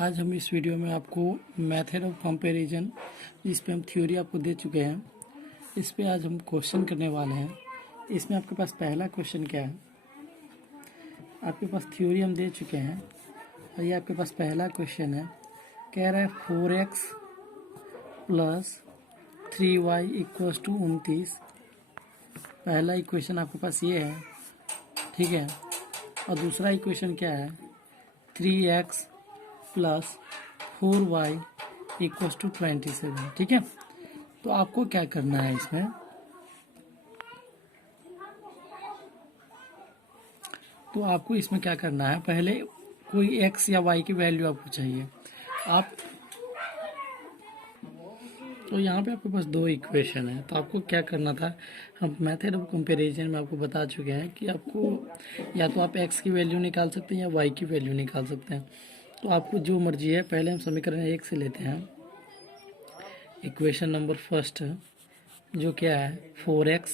आज हम इस वीडियो में आपको मेथड ऑफ कंपैरिजन, जिस पे हम थ्योरी आपको दे चुके हैं, इस पे आज हम क्वेश्चन करने वाले हैं। इसमें आपके पास पहला क्वेश्चन क्या है, आपके पास थ्योरी हम दे चुके हैं और ये आपके पास पहला क्वेश्चन है। कह रहा है 4x plus 3y equals to 29। पहला इक्वेशन आपके पास ये है, ठीक है। और दूसरा इक्वेशन क्या है, 3x plus 4y equals to 27, ठीक है। तो आपको क्या करना है इसमें, तो आपको इसमें क्या करना है, पहले कोई x या y की वैल्यू आपको चाहिए। आप तो यहाँ पे आपके पास दो इक्वेशन है, तो आपको क्या करना था, हम मेथड ऑफ कंपैरिजन में आपको बता चुके हैं कि आपको या तो आप x की वैल्यू निकाल सकते हैं या y की वैल्यू निकाल सकते हैं। तो आपको जो मर्जी है, पहले हम समीकरण 1 से लेते हैं। इक्वेशन नंबर फर्स्ट जो क्या है, 4x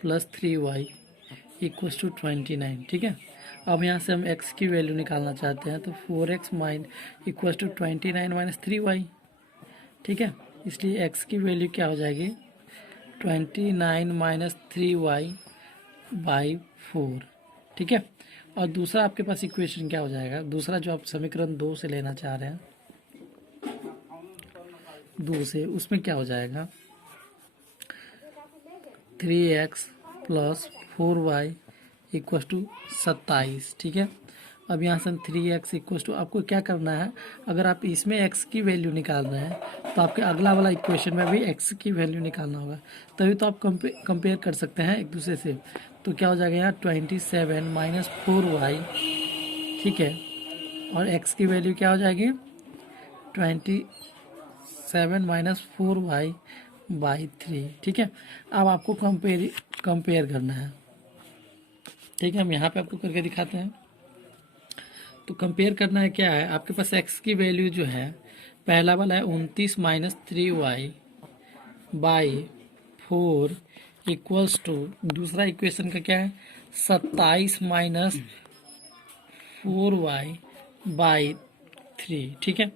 plus 3y equals to 29, ठीक है। अब यहाँ से हम x की वैल्यू निकालना चाहते हैं, तो 4x mine equals to 29 minus 3y, ठीक है। इसलिए x की वैल्यू क्या हो जाएगी, 29 माइनस 3y बाई 4, ठीक है। और दूसरा आपके पास इक्वेशन क्या हो जाएगा, दूसरा जो आप समीकरण 2 से लेना चाह रहे हैं, 2 से, उसमें क्या हो जाएगा, 3x plus 4y equal to 27, ठीक है। अब यहाँ से हम 3x इक्वल टू, आपको क्या करना है, अगर आप इसमें x की वैल्यू निकाल रहे हैं तो आपके अगला वाला इक्वेशन में भी x की वैल्यू निकालना होगा, तभी तो आप कंपेयर कर सकते हैं एक दूसरे से। तो क्या हो जाएगा यहाँ 27 माइनस 4y, ठीक है। और x की वैल्यू क्या हो जाएगी, 27 माइनस 4y बाई 3, ठीक है। अब आपको कंपेयर करना है, ठीक है। हम यहाँ पे आपको करके दिखाते हैं। तो कंपेयर करना है, क्या है आपके पास x की वैल्यू जो है, पहला वाला है 29 minus 3y by 4 equals to, दूसरा इक्वेशन का क्या है, 27 माइनस 4y बाई 3, ठीक है।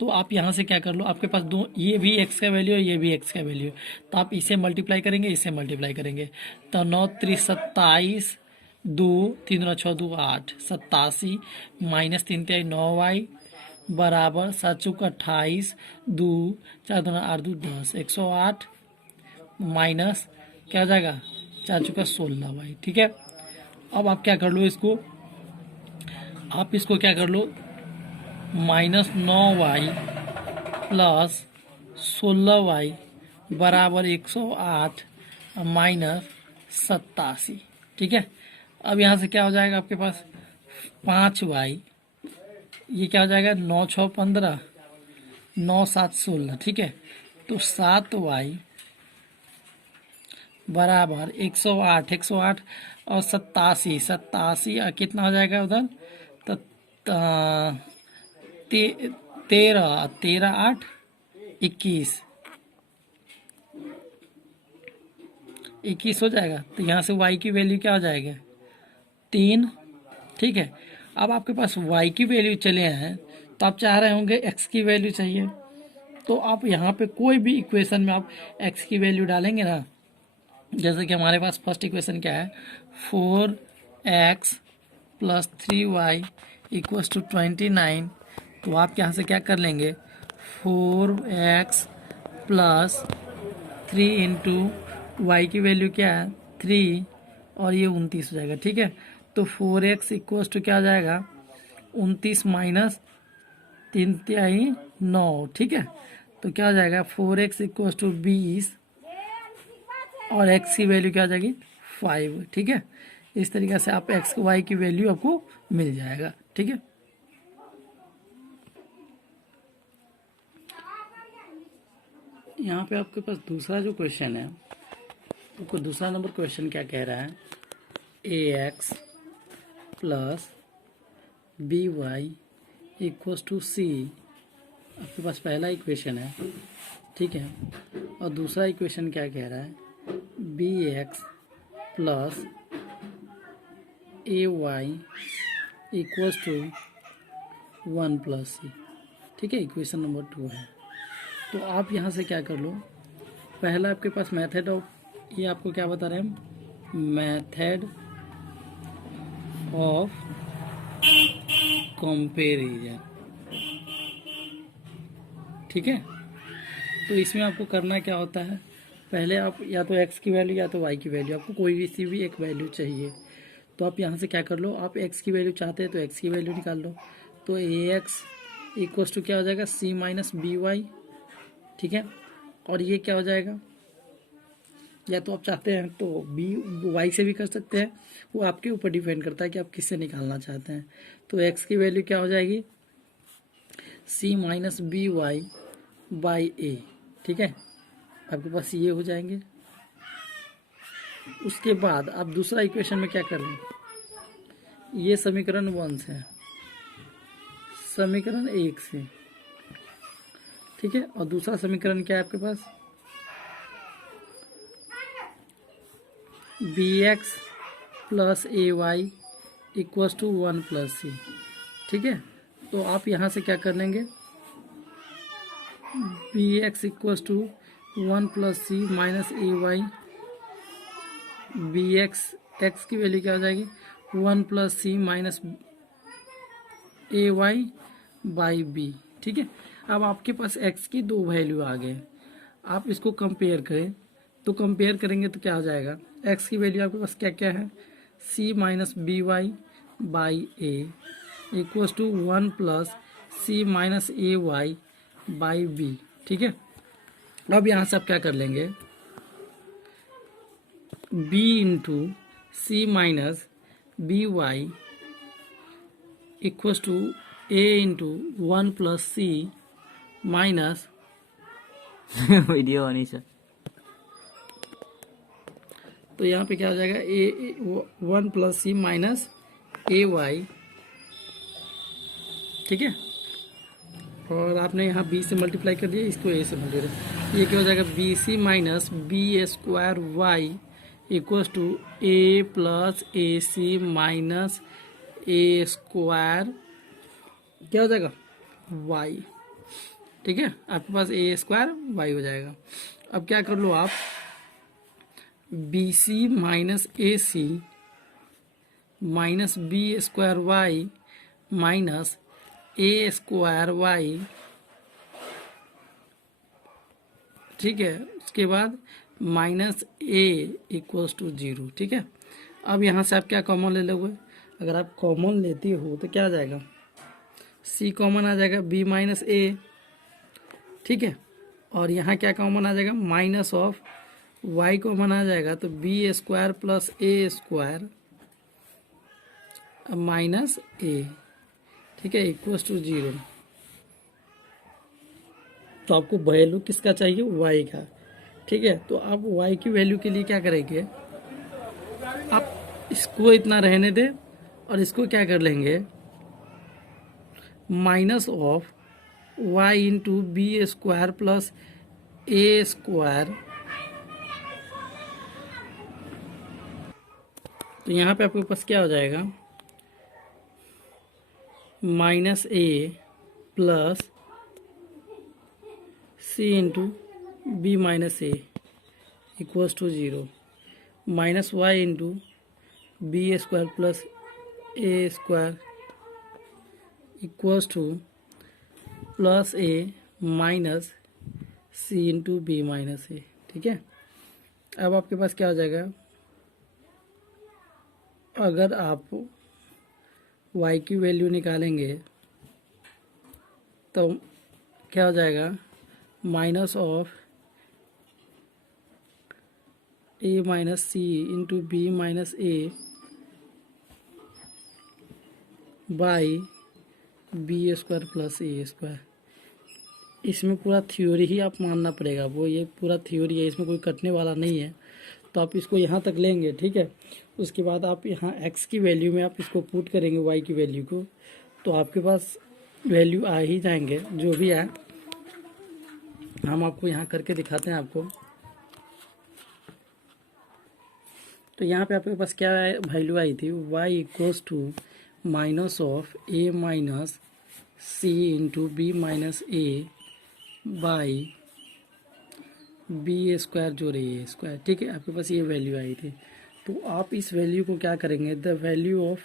तो आप यहाँ से क्या कर लो, आपके पास दो, ये भी x का वैल्यू है, ये भी x का वैल्यू है, तो आप इसे मल्टीप्लाई करेंगे, इसे मल्टीप्लाई करेंगे, तो 9 3 27, 2 3 9 6 2 8 87 माइनस 3 3 9y बराबर 7 चौक 28, 2 4 2 8 2 10 108 माइनस क्या हो जाएगा 4 चौका 16y, ठीक है। अब आप क्या कर लो इसको, आप इसको क्या कर लो, माइनस 9y प्लस 16y बराबर 108 माइनस 87, ठीक है। अब यहाँ से क्या हो जाएगा आपके पास 5y, ये क्या हो जाएगा 9 6 15 9 7 16, ठीक है। तो 7y बराबर 108 और 87 कितना हो जाएगा उधर, तो 13 8 21 हो जाएगा। तो यहाँ से y की वैल्यू क्या हो जाएगा 3, ठीक है। अब आपके पास y की वैल्यू चले हैं, तो आप चाह रहे होंगे x की वैल्यू चाहिए, तो आप यहाँ पे कोई भी इक्वेशन में आप x की वैल्यू डालेंगे ना, जैसे कि हमारे पास फर्स्ट इक्वेशन क्या है, 4x plus 3y equals to 29, तो आप यहाँ से क्या कर लेंगे, 4x प्लस 3 इंटू वाई की वैल्यू क्या है 3 और ये 29 हो जाएगा, ठीक है। तो 4x इक्वल्स टू क्या हो जाएगा 29 माइनस 3 तिहाई 9, ठीक है। तो क्या हो जाएगा 4x इक्वल्स टू 20 और x की वैल्यू क्या हो जाएगी 5, ठीक है। इस तरीके से आप x y की वैल्यू आपको मिल जाएगा, ठीक है। यहाँ पे आपके पास दूसरा जो क्वेश्चन है, तो दूसरा नंबर क्वेश्चन क्या कह रहा है, ax plus by equals to c, आपके पास पहला इक्वेशन है, ठीक है। और दूसरा इक्वेशन क्या कह रहा है, bx plus ay equals to 1 plus c, ठीक है, इक्वेशन नंबर 2 है। तो आप यहाँ से क्या कर लो, पहला आपके पास मेथड ऑफ, ये आपको क्या बता रहे हैं, मेथड ऑफ कंपैरिजन, ठीक है। तो इसमें आपको करना क्या होता है, पहले आप या तो x की वैल्यू या तो y की वैल्यू, आपको कोई भी सी भी एक वैल्यू चाहिए। तो आप यहाँ से क्या कर लो, आप x की वैल्यू चाहते हैं तो x की वैल्यू निकाल लो। तो ax इक्वल्स टू क्या हो जाएगा, c माइनस बी वाई, ठीक है। और ये क्या हो जाएगा, या तो आप चाहते हैं तो बी वाई से भी कर सकते हैं, वो आपके ऊपर डिपेंड करता है कि आप किससे निकालना चाहते हैं। तो x की वैल्यू क्या हो जाएगी, c minus B Y by a, ठीक है, आपके पास ये हो जाएंगे। उसके बाद आप दूसरा इक्वेशन में क्या कर लें, ये समीकरण 1 से, समीकरण 1 से, ठीक है। और दूसरा समीकरण क्या है आपके पास, b x plus a y equals to 1 plus c, ठीक है। तो आप यहाँ से क्या कर लेंगे, b x equals to 1 plus C minus A y, b x की वैल्यू क्या हो जाएगी, 1 plus C minus A Y by B, ठीक है। अब आपके पास x की दो वैल्यू आ गए, आप इसको कंपेयर करें, तो कंपेयर करेंगे तो क्या हो जाएगा, x की वैल्यू आपके पास क्या क्या है, c minus B Y by A equals to 1 plus C minus A Y by B, ठीक है। अब यहाँ से आप क्या कर लेंगे, b into C minus B Y equals to a into 1 plus C minus video होनी सर। तो यहाँ पे क्या हो जाएगा, A 1 plus C minus A Y, ठीक है। और आपने यहाँ बी से मल्टीप्लाई कर दिया, इसको ए से मल्टीप्लाई, ये क्या हो जाएगा, B C minus B square Y equals to A plus A C minus A square, क्या हो जाएगा, वाई, ठीक है। आपके पास ए स्क्वायर वाई हो जाएगा। अब क्या कर लो आप, b C minus a C minus B square y minus A square y, ठीक है। उसके बाद माइनस ए इक्वल्स टू 0, ठीक है। अब यहाँ से आप क्या कॉमन ले लोगे, अगर आप कॉमन लेते हो तो क्या आ जाएगा, सी कॉमन आ जाएगा, बी माइनस ए, ठीक है। और यहाँ क्या कॉमन आ जाएगा, माइनस ऑफ वाई कॉमन आ जाएगा, तो B square plus A square minus a, ठीक है, इक्वल्स टू 0। तो आपको वैल्यू किसका चाहिए, वाई का, ठीक है। तो आप वाई की वैल्यू के लिए क्या करेंगे, आप इसको इतना रहने दें और इसको क्या कर लेंगे, minus of y into b square plus A square. तो यहाँ पे आपके पास क्या हो जाएगा, minus a plus c into B minus a equals to 0, minus y into b square plus A square equals to plus a minus C into B minus a, ठीक है। अब आपके पास क्या हो जाएगा, अगर आप y की वैल्यू निकालेंगे तो क्या हो जाएगा, minus of A minus C into B minus A by B square plus A square. इसमें पूरा थ्योरी ही आप मानना पड़ेगा, वो ये पूरा थ्योरी है, इसमें कोई कटने वाला नहीं है। तो आप इसको यहाँ तक लेंगे, ठीक है। उसके बाद आप यहाँ x की वैल्यू में आप इसको पुट करेंगे y की वैल्यू को, तो आपके पास वैल्यू आ ही जाएंगे, जो भी है हम आपको यहाँ करके दिखाते हैं आपको। तो यहाँ पे आपके पास क्या वैल्यू आई थी, y equals to minus of A minus C into B minus A by B square जोड़ ए स्क्वायर। ठीक है, आपके पास ये वैल्यू आई थी, तो आप इस वैल्यू को क्या करेंगे, the value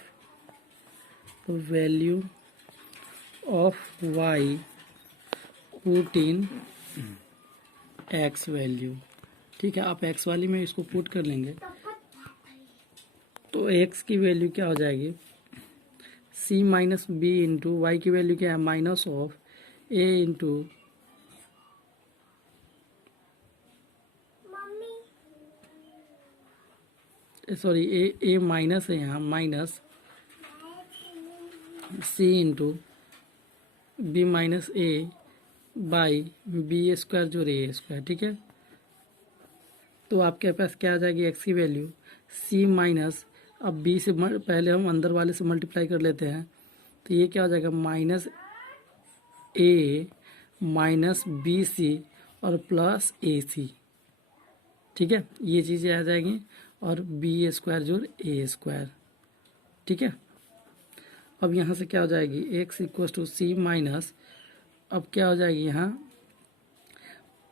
of Y put in X value. ठीक है, आप एक्स वाली में इसको पुट कर लेंगे, तो एक्स की वैल्यू क्या हो जाएगी, C minus B into Y की वैल्यू क्या है, minus of A into sorry A minus है यहाँ, minus C into B minus A by B square जो ए स्क्वायर। ठीक है, तो आपके पास क्या आ जाएगी, एक्स की वैल्यू सी माइनस, अब बी से पहले हम अंदर वाले से मल्टीप्लाई कर लेते हैं, तो ये क्या हो जाएगा, माइनस ए माइनस बी सी और प्लस ए सी। ठीक है, ये चीज़ें आ जाएंगी, और बी स्क्वायर जोड़ ए स्क्वायर। ठीक है, अब यहाँ से क्या हो जाएगी, x equal to c minus, अब क्या हो जाएगी यहाँ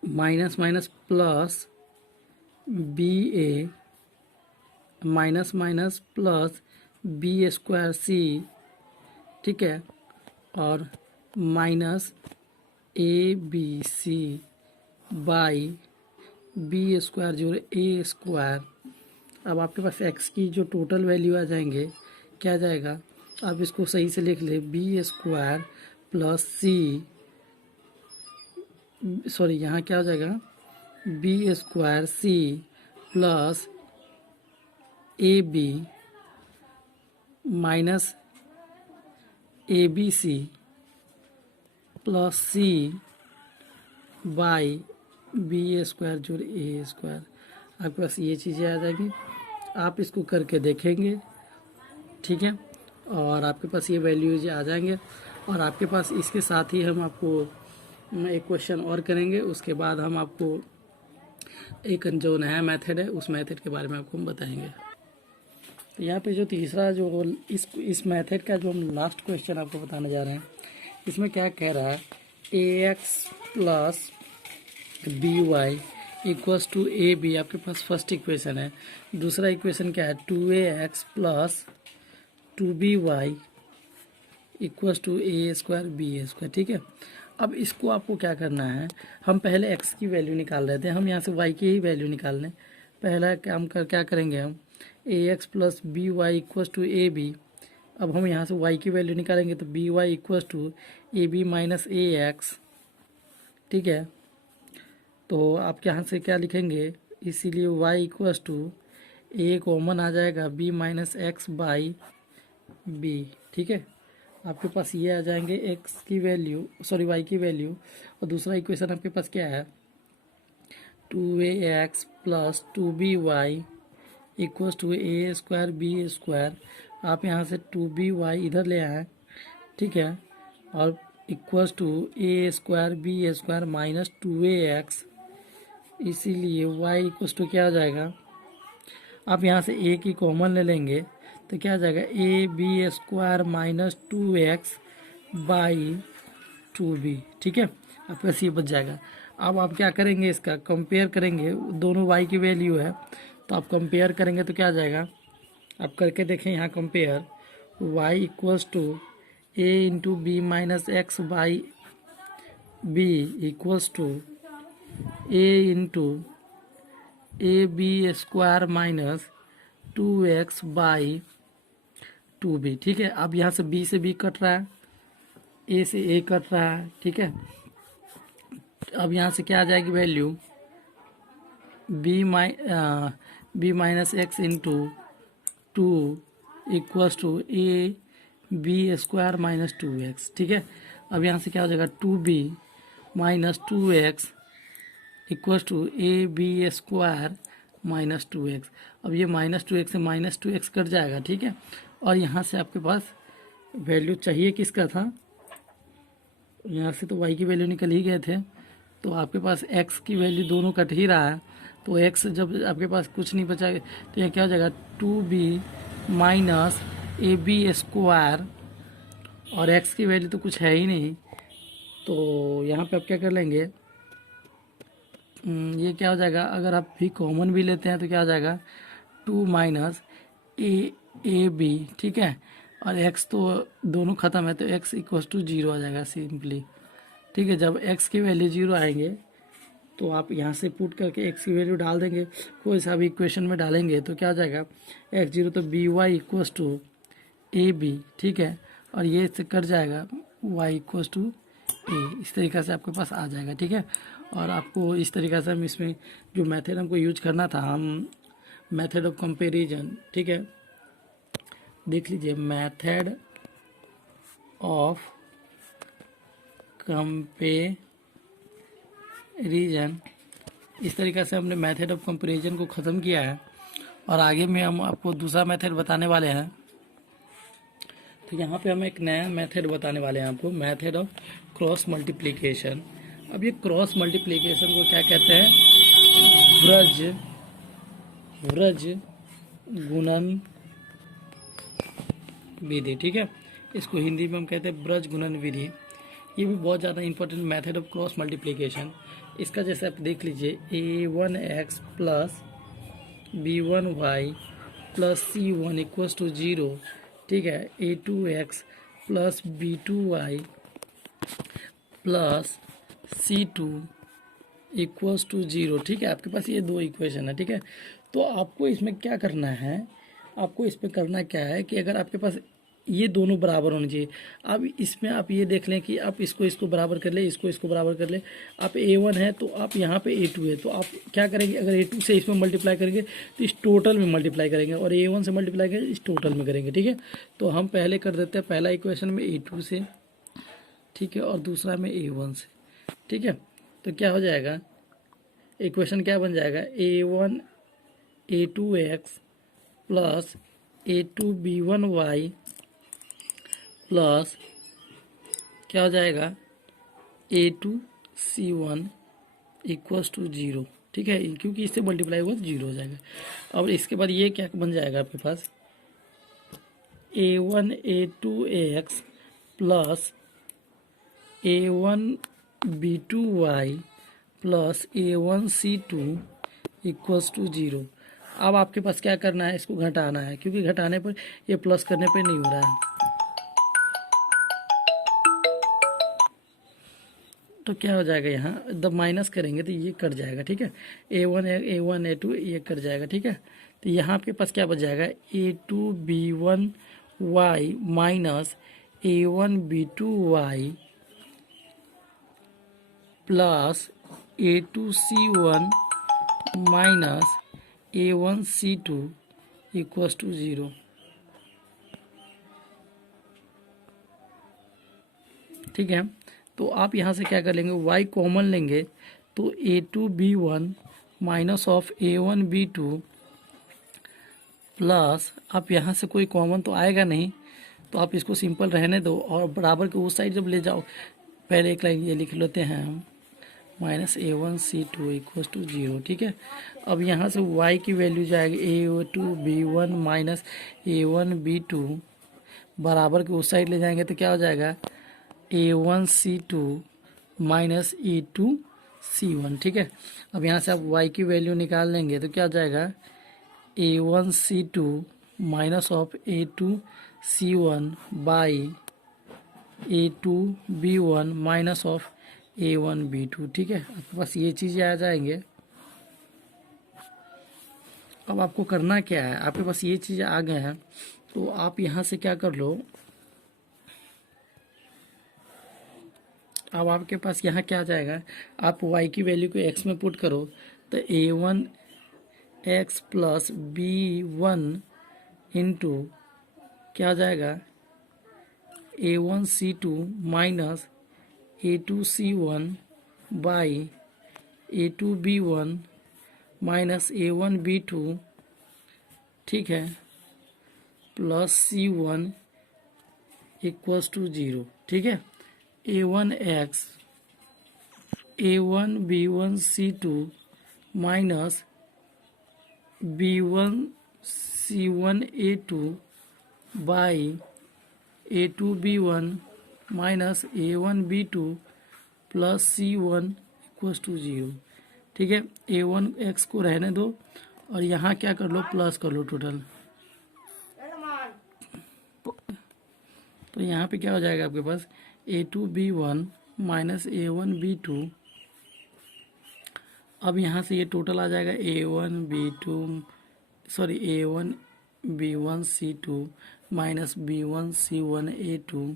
minus minus plus b a minus minus plus b square c. ठीक है, और minus A B c by B square जोड़ ए स्क्वायर। अब आपके पास एक्स की जो टोटल वैल्यू आ जाएंगे, क्या आ जाएगा, आप इसको सही से लिख ले, B square plus C, sorry यहाँ क्या हो जाएगा, B square C plus A B minus A B C plus C by B square जोड़ ए स्क्वायर। आपके पास ये चीज़ें आ जाएगी, आप इसको करके देखेंगे। ठीक है, और आपके पास ये वैल्यूज आ जाएंगे, और आपके पास इसके साथ ही हम आपको एक क्वेश्चन और करेंगे, उसके बाद हम आपको एक जो नया मेथड है उस मेथड के बारे में आपको हम बताएंगे। तो यहाँ पे जो तीसरा जो इस मेथड का जो हम लास्ट क्वेश्चन आपको बताने जा रहे हैं, इसमें क्या कह रहा है, a x plus B Y equals to A b, आपके पास फर्स्ट इक्वेशन है। दूसरा इक्वेशन क्या है, 2ax plus 2by equals to A square B square. ठीक है, अब इसको आपको क्या करना है, हम पहले x की वैल्यू निकाल रहे थे, हम यहाँ से y की ही वैल्यू निकाल लें। पहला काम कर क्या करेंगे हम, ax plus B Y equals to A B. अब हम यहाँ से y की वैल्यू निकालेंगे, तो B Y equals to A B minus A X. ठीक है, तो आप यहाँ से क्या लिखेंगे, इसीलिए y equals to a common आ जाएगा, b minus x by B. ठीक है, आपके पास ये आ जाएंगे x की वैल्यू, सॉरी y की वैल्यू, और दूसरा इक्वेशन आपके पास क्या है, 2ax plus 2by equals to A square B square. आप यहाँ से 2by इधर ले आए। ठीक है, और equals to A square B square minus 2ax, इसीलिए y इक्वल्स टू क्या आ जाएगा, आप यहाँ से a की कॉमन ले लेंगे, तो क्या आ जाएगा, A B square minus 2x by 2b। ठीक है, आपके पास ये बच जाएगा। अब आप क्या करेंगे, इसका कंपेयर करेंगे, दोनों y की वैल्यू है, तो आप कंपेयर करेंगे तो क्या आ जाएगा, आप करके देखें यहाँ compare, y equals to A into B minus x by B equals to A into A B square minus 2x by 2b। ठीक है, अब यहाँ से b से b कट रहा है, a से a कट रहा है। ठीक है, अब यहाँ से क्या आ जाएगी value, b minus X into 2 equals to A B square minus 2x। ठीक है, अब यहाँ से क्या हो जाएगा, 2b minus 2x equals to A B square minus 2x। अब ये माइनस 2x से माइनस 2x कट जाएगा। ठीक है, और यहाँ से आपके पास वैल्यू चाहिए किसका था, यहाँ से तो y की वैल्यू निकल ही गए थे, तो आपके पास x की वैल्यू दोनों कट ही रहा है, तो x जब आपके पास कुछ नहीं बचा, तो यह क्या हो जाएगा, 2b माइनस ए बी स्क्वायर और एक्स की वैल्यू तो कुछ है ही नहीं, तो यहाँ पे आप क्या कर लेंगे, ये क्या हो जाएगा, अगर आप भी कॉमन भी लेते हैं तो क्या हो जाएगा, 2 माइनस ए बी, ठीक है। और x तो दोनों ख़त्म है तो x इक्वस टू 0 आ जाएगा सिंपली, ठीक है। जब x की वैल्यू 0 आएंगे तो आप यहाँ से पुट करके x की वैल्यू डाल देंगे, कोई सा भी इक्वेशन में डालेंगे तो क्या आ जाएगा, x0 तो B Y equals to A B, ठीक है। और ये इससे कट जाएगा y इक्वस टू ए, इस तरीक़े से आपके पास आ जाएगा, ठीक है। और आपको इस तरीक़े से हम इसमें जो मेथड हमको यूज करना था, हम मेथड ऑफ कंपैरिजन, ठीक है, देख लीजिए, मेथड ऑफ कंपैरिजन, इस तरीक़े से हमने मेथड ऑफ कंपैरिजन को ख़त्म किया है। और आगे में हम आपको दूसरा मेथड बताने वाले हैं। तो यहाँ पे हम एक नया मेथड बताने वाले हैं आपको, मेथड ऑफ क्रॉस मल्टीप्लिकेशन। अब ये क्रॉस मल्टीप्लिकेशन को क्या कहते हैं, व्रज गुणन विधि, ठीक है। इसको हिंदी में हम कहते हैं ब्रज गुणन विधि। ये भी बहुत ज़्यादा important method of cross multiplication. इसका जैसे आप देख लीजिए, a1x plus b1y plus c1 equals to 0, ठीक है। a2x plus b2y plus c2 equals to 0, ठीक है। आपके पास ये दो इक्वेशन है, ठीक है। तो आपको इसमें क्या करना है, आपको इसमें करना क्या है कि अगर आपके पास ये दोनों बराबर होने चाहिए। अब इसमें आप ये देख लें कि आप इसको बराबर कर ले, इसको बराबर कर ले। आप a1 है तो आप यहाँ पे a2 है, तो आप क्या करेंगे, अगर a2 से इसमें मल्टीप्लाई करेंगे तो इस टोटल में मल्टीप्लाई करेंगे, और a1 से मल्टीप्लाई करेंगे इस टोटल में करेंगे, ठीक है। तो हम पहले कर देते हैं पहला इक्वेशन में a2 से, ठीक है, और दूसरा में a1 से, ठीक है। तो क्या हो जाएगा, इक्वेशन क्या बन जाएगा, a1 a2x plus a2b1y plus क्या हो जाएगा, a2c1 इक्वल्स टू 0, ठीक है, क्योंकि इससे मल्टीप्लाई हुआ 0 हो जाएगा। अब इसके बाद ये क्या बन जाएगा आपके पास, a1 a2x plus a1b2y plus a1c2 equals to 0। अब आपके पास क्या करना है, इसको घटाना है, क्योंकि घटाने पर ये प्लस करने पर नहीं हो रहा है। तो क्या हो जाएगा, यहाँ जब माइनस करेंगे तो ये कट जाएगा, ठीक है। a1 a2 ये कट जाएगा, ठीक है। तो यहाँ आपके पास क्या बच जाएगा, a2b1y minus a1b2y plus a2c1 minus a1c2 equals to 0, ठीक है। तो आप यहाँ से क्या कर लेंगे, y कॉमन लेंगे तो a2b1 minus of a1b2 plus, आप यहाँ से कोई कॉमन तो आएगा नहीं तो आप इसको सिंपल रहने दो, और बराबर के उस साइड जब ले जाओ, पहले एक लाइन ये लिख लेते हैं हम, माइनस a1c2 इक्वल्स टू 0, ठीक है। अब यहाँ से y की वैल्यू जाएगी a2b1 माइनस a1b2, बराबर के उस साइड ले जाएंगे तो क्या हो जाएगा, a1c2 माइनस a2c1, ठीक है। अब यहाँ से आप y की वैल्यू निकाल लेंगे तो क्या हो जाएगा, a1c2 minus of a2c1 by a2b1 minus of a1b2, ठीक है। आपके पास ये चीज़ें आ जाएंगे। अब आपको करना क्या है, आपके पास ये चीज़ें आ गए हैं तो आप यहाँ से क्या कर लो, अब आपके पास यहाँ क्या आ जाएगा, आप y की वैल्यू को x में पुट करो तो a1x प्लस b1 इंटू क्या आ जाएगा, a1c2 minus a2c1 by a2b1 minus a1b2, ठीक है, प्लस c1 इक्वल्स टू 0, ठीक है। a1x a1b1c2 minus b1c1a2 by A2B1 minus A1B2 plus C1 equals to 0। ठीक है, A1x को रहने दो और यहाँ क्या कर लो, प्लस कर लो टोटल। तो यहाँ पे क्या हो जाएगा आपके पास, A2B1 माइनस A1B2। अब यहाँ से ये टोटल आ जाएगा A1B1C2 minus B1C1A2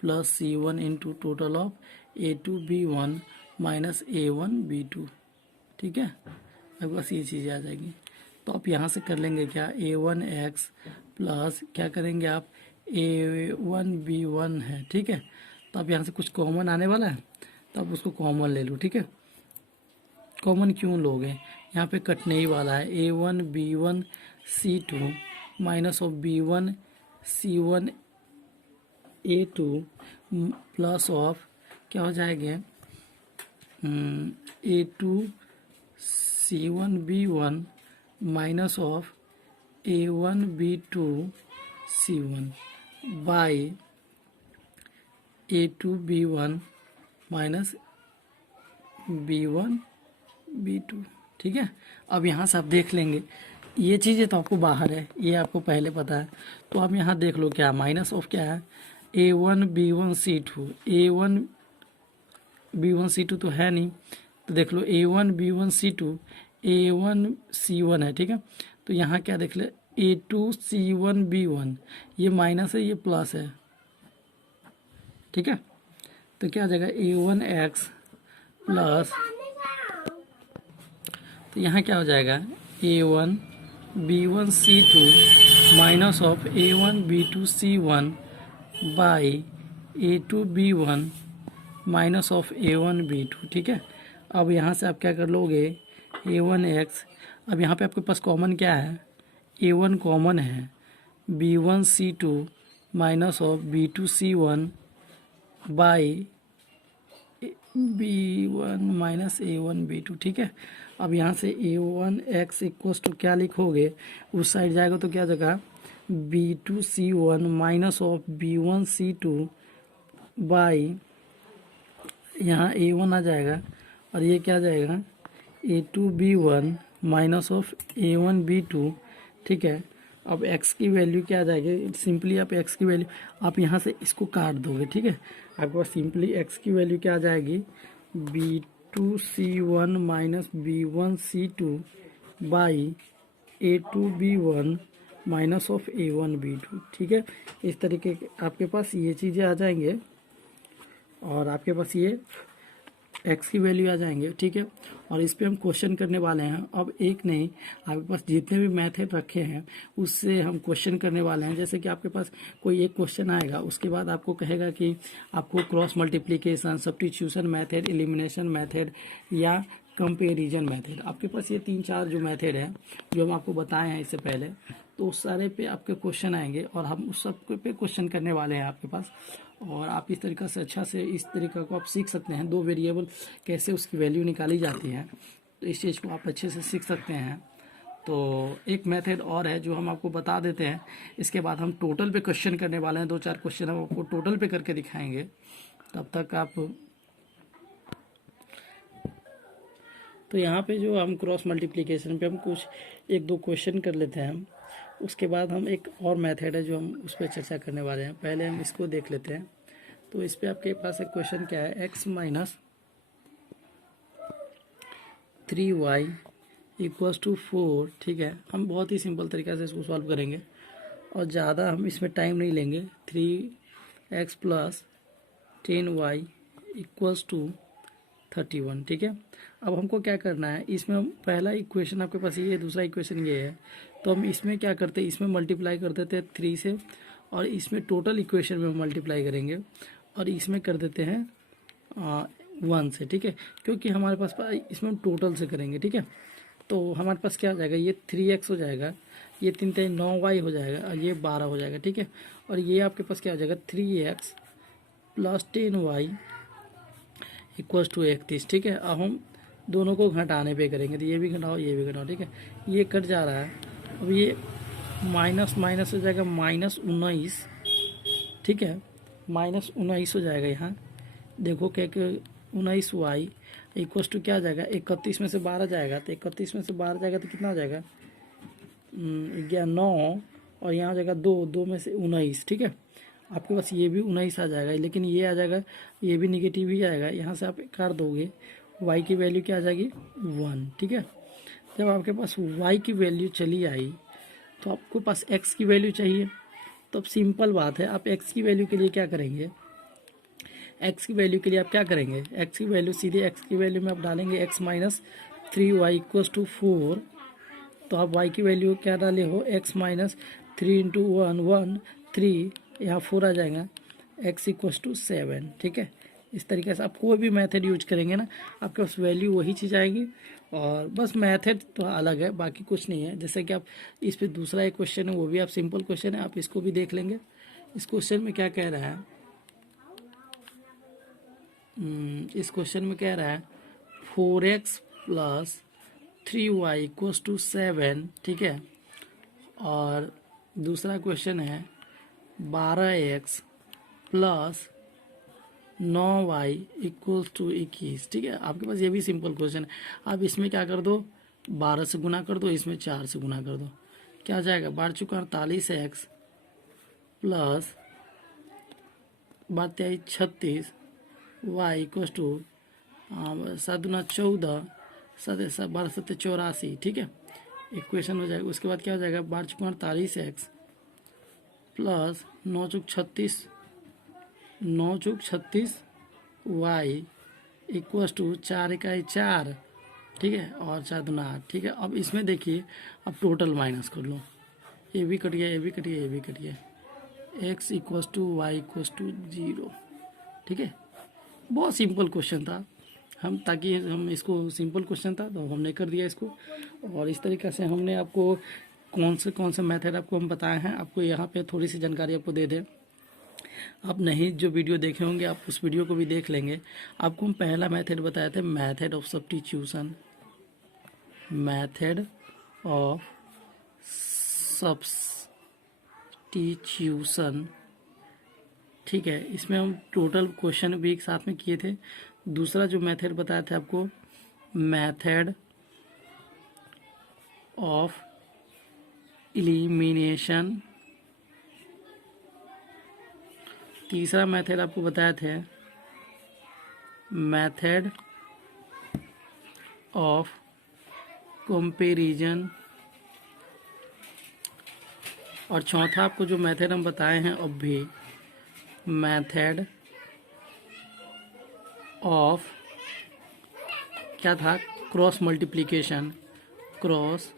plus C1 into total of A2B1 minus A1B2। ठीक है, अब बस ये चीज़ें आ जाएगी। तो आप यहाँ से कर लेंगे क्या, A1x प्लस क्या करेंगे आप, A1B1 है। ठीक है, तो आप यहाँ से कुछ कॉमन आने वाला है तो आप उसको कॉमन ले लो। ठीक है, कॉमन क्यों लोगे, यहाँ पे कटने ही वाला है। A1B1C2 minus of B1C1A2 plus of क्या हो जाएगा, A2C1B1 minus of A1B2C1 by A2B1 minus B1B2। ठीक है, अब यहाँ से आप देख लेंगे, ये चीज़ें तो आपको बाहर है, ये आपको पहले पता है। तो आप यहाँ देख लो क्या माइनस ऑफ क्या है, A1B1C2। A1B1C2 तो है नहीं, तो देख लो A1B1C2 A1C1 है। ठीक है, तो यहाँ क्या देख ले, A2C1B1, ये माइनस है ये प्लस है। ठीक है, तो क्या आ जाएगा A1x प्लस, तो यहाँ क्या हो जाएगा A1B1C2 minus of A1B2C1 by A2B1 minus of A1B2। ठीक है, अब यहाँ से आप क्या कर लोगे, A1x, अब यहाँ पे आपके पास कॉमन क्या है, A1 कॉमन है, B1C2 minus of B2C1 by B1 minus A1B2। ठीक है, अब यहाँ से A1x इक्वल्स टू क्या लिखोगे, उस साइड जाएगा तो क्या जगह B2C1 minus of B1C2 by यहाँ A1 आ जाएगा और ये क्या आ जाएगा A2B1 माइनस ऑफ A1B2। ठीक है, अब x की वैल्यू क्या आ जाएगी, सिंपली आप x की वैल्यू आप यहाँ से इसको काट दोगे। ठीक है, आपके पास सिंपली x की वैल्यू क्या आ जाएगी, B2C1 minus B1C2 by A2B1 minus of A1B2। ठीक है, इस तरीके के आपके पास ये चीज़ें आ जाएंगे और आपके पास ये x की वैल्यू आ जाएंगे। ठीक है, और इस पे हम क्वेश्चन करने वाले हैं। अब एक नहीं, आपके पास जितने भी मेथड रखे हैं उससे हम क्वेश्चन करने वाले हैं। जैसे कि आपके पास कोई एक क्वेश्चन आएगा, उसके बाद आपको कहेगा कि आपको cross multiplication, substitution method, elimination method या कंपेरिजन मेथड, आपके पास ये 3-4 जो मेथड है जो हम आपको बताए हैं इससे पहले, तो उस सारे पे आपके क्वेश्चन आएंगे और हम उस सब पे क्वेश्चन करने वाले हैं आपके पास। और आप इस तरीक़ा से अच्छा से इस तरीक़ा को आप सीख सकते हैं, 2 वेरिएबल कैसे उसकी वैल्यू निकाली जाती है, तो इस चीज़ को आप अच्छे से सीख सकते हैं। तो एक मेथड और है जो हम आपको बता देते हैं, इसके बाद हम टोटल पे क्वेश्चन करने वाले हैं। 2-4 क्वेश्चन हम आपको टोटल पे करके दिखाएंगे, तब तक आप। तो यहाँ पे जो हम क्रॉस मल्टीप्लिकेशन पे हम कुछ 1-2 क्वेश्चन कर लेते हैं, उसके बाद हम एक और मेथड है जो हम उस पर चर्चा करने वाले हैं। पहले हम इसको देख लेते हैं। तो इस पे आपके पास एक क्वेश्चन क्या है, x minus 3y equals to 4। ठीक है, हम बहुत ही सिंपल तरीक़ा से इसको सॉल्व करेंगे और ज़्यादा हम इसमें टाइम नहीं लेंगे। 3x plus 10y equals to 31। ठीक है, अब हमको क्या करना है, इसमें पहला इक्वेशन आपके पास ये है, दूसरा इक्वेशन ये है, तो हम इसमें क्या करते हैं, इसमें मल्टीप्लाई कर देते हैं 3 से, और इसमें टोटल इक्वेशन में मल्टीप्लाई करेंगे और इसमें कर देते हैं 1 से। ठीक है, क्योंकि हमारे पास इसमें टोटल से करेंगे। ठीक है, तो हमारे पास क्या हो जाएगा, ये 3x हो जाएगा, ये 3 9y हो जाएगा और ये 12 हो जाएगा। ठीक है, और ये आपके पास क्या हो जाएगा 3x plus 10y equals to 31। ठीक है, अब हम दोनों को घटाने पे करेंगे, तो ये भी घटाओ ये भी घटाओ। ठीक है, ये कट जा रहा है, अब ये माइनस माइनस हो जाएगा -19 ठीक है, -19 हो जाएगा यहाँ। देखो क्या कि 19y इक्वस टू क्या आ जाएगा, 31 में से 12 जाएगा, तो 31 में से 12 जाएगा तो कितना हो जाएगा, 9, और यहाँ आ जाएगा 2, 2 में से 19। ठीक है, आपके पास ये भी 19 आ जाएगा, लेकिन ये आ जाएगा, ये भी निगेटिव ही आएगा। यहाँ से आप काट दोगे, y की वैल्यू क्या आ जाएगी, 1। ठीक है, जब आपके पास y की वैल्यू चली आई तो आपके पास x की वैल्यू चाहिए। तो अब सिंपल बात है, आप x की वैल्यू के लिए क्या करेंगे, x की वैल्यू के लिए आप क्या करेंगे, x की वैल्यू सीधे x की वैल्यू में आप डालेंगे x minus 3y equals to 4। तो आप y की वैल्यू क्या डाले हो, x माइनस 3 इंटू 1 3, यहाँ 4 आ जाएगा, x इक्वल्स टू 7। ठीक है, इस तरीके से आप कोई भी मेथड यूज करेंगे ना, आपके पास वैल्यू वही चीज़ आएगी। और बस मेथड तो अलग है, बाकी कुछ नहीं है। जैसे कि आप इस पे दूसरा एक क्वेश्चन है, वो भी आप सिंपल क्वेश्चन है, आप इसको भी देख लेंगे। इस क्वेश्चन में क्या कह रहा है, इस क्वेश्चन में कह रहा है 4x plus 3y equals to 7। ठीक है, और दूसरा क्वेश्चन है 12x plus 9y equals to 21। ठीक है, आपके पास ये भी सिंपल क्वेश्चन है। आप इसमें क्या कर दो, 12 से गुना कर दो, इसमें 4 से गुना कर दो, क्या आ जाएगा, 12×4 48x plus 32×36 y equals to 7×14, 12×7 = 84। ठीक है, इक्वेशन हो जाएगा। उसके बाद क्या हो जाएगा, 12×48x plus 9×36 y equals to 4×4। ठीक है, और 4×2 8। ठीक है, अब इसमें देखिए, अब टोटल माइनस कर लो, ये भी कट गया, ये भी कट गया, ये भी कट गया, x equals to y equals to 0। ठीक है, बहुत सिंपल क्वेश्चन था, हम ताकि हम इसको सिंपल क्वेश्चन था तो हमने कर दिया इसको। और इस तरीके से हमने आपको कौन से मेथड आपको हम बताए हैं, आपको यहाँ पे थोड़ी सी जानकारी आपको दे दें। आप नहीं जो वीडियो देखे होंगे, आप उस वीडियो को भी देख लेंगे। आपको हम पहला मेथड बताए थे, method of substitution, method of substitution. ठीक है, इसमें हम टोटल क्वेश्चन भी एक साथ में किए थे। दूसरा जो मेथड बताया था आपको, मेथड ऑफ एलिमिनेशन। तीसरा मेथड आपको बताया थे, मेथड ऑफ कंपैरिजन। और चौथा आपको जो मेथड हम बताए हैं अब भी, मेथड ऑफ क्या था, क्रॉस मल्टीप्लिकेशन, क्रॉस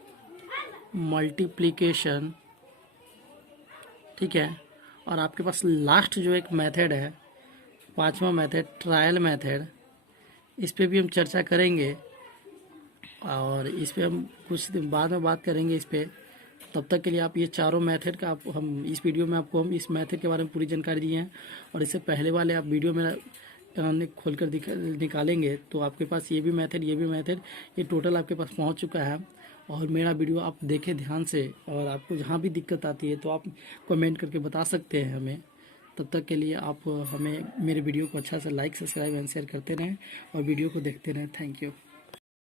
मल्टीप्लिकेशन। ठीक है, और आपके पास लास्ट जो एक मेथड है, पांचवा मेथड, ट्रायल मेथड, इस पे भी हम चर्चा करेंगे और इस पे हम कुछ दिन बाद में बात करेंगे इस पे। तब तक के लिए आप ये चारों मेथड का हम इस वीडियो में आपको हम इस मेथड के बारे में पूरी जानकारी दी है। और इससे पहले वाले आप वीडियो में खोल कर निकालेंगे तो आपके पास ये भी मेथड, ये टोटल आपके पास पहुंच चुका है। और मेरा वीडियो आप देखें ध्यान से, और आपको जहाँ भी दिक्कत आती है तो आप कमेंट करके बता सकते हैं हमें। तब तक के लिए आप हमें मेरे वीडियो को अच्छा से लाइक, सब्सक्राइब एंड शेयर करते रहें और वीडियो को देखते रहें। Thank you.